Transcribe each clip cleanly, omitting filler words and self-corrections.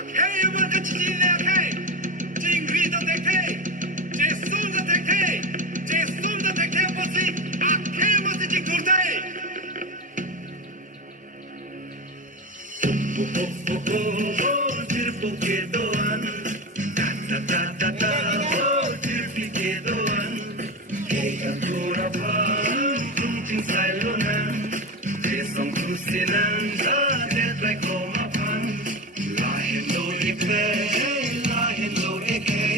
Akhe amar kachili le akhe. Chingri da dekhe. Je sunda dekhe. Je sunda dekhe pasi akhe mati ji gurdai. Tirpo ke doan. Da da da da. Tirpi ke doan. Hey kantura pan. Tung sai lonan. Je song tu sinan. Da de like koma pan. La hello ekve. La hello ekhe.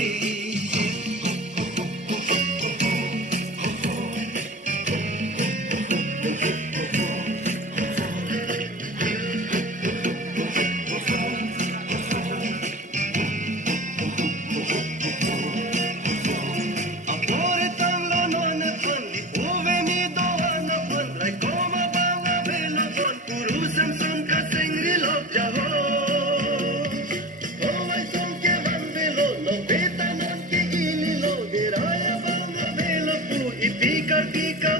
Amore tan lo non pan li ove mi doan pan rai koma banga bela pan purusam som ka sengri lok jaho o vai som ke van belo no beta non ke ili lo deraya banga belo pu ipika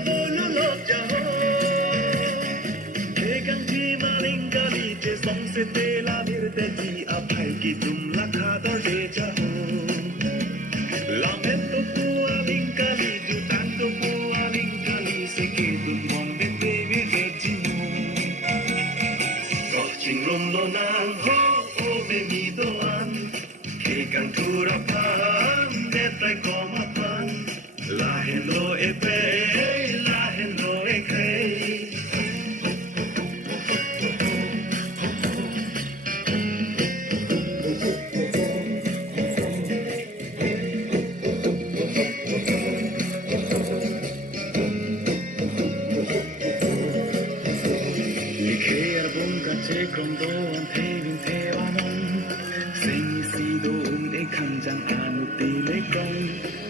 bolu lok jaho kegan ji malingali je song se tela virte ji apai ki tum lakha dor de jaho Lamento tua vincali, giutando tua vincali, se che tu non vedevi regimo. Rochin rondo nan ho, ove mi doan, che cantura pan, detrai coma pan, la hendo e pe, la hendo e crei. Likher bunga che kromdo an thevin thevanon Sing si do e khanjang anu ti le kong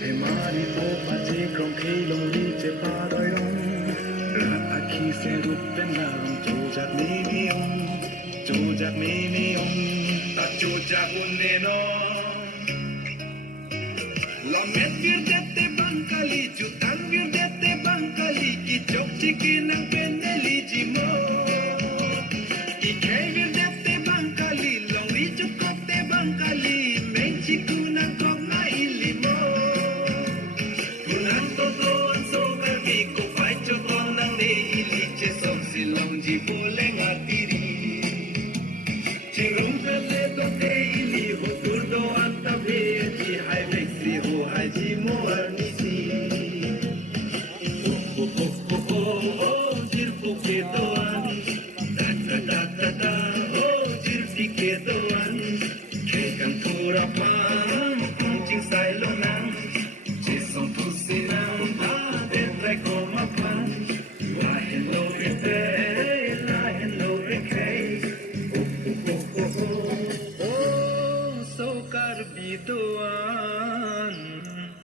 He mari po pa che krom khelong li che pa roi rong Rat akhi se rup pen larong chojak me ong Ta chojak un ne no La met vir dette bankali, jutan vir dette bankali, ki chok chiki nang peneli jimo. Ki khay vir dette bankali, longi chukok te bankali, men chiku nang kok na ilimo. Kunan to an so garbi ko fai choton nang ne ili che som silong ji bole ngatiri. Chingrum pele to te ili ho turdo antabe ji hai vexi ho hai ji mo arnisi. Jirpu ke doan, da da da da da. Jirpi ke doan, ke kantura pan, ching sai lo nan, che som tu sinang da de tre koma pan. La hello e pe, la hello e kei. So kar bidoan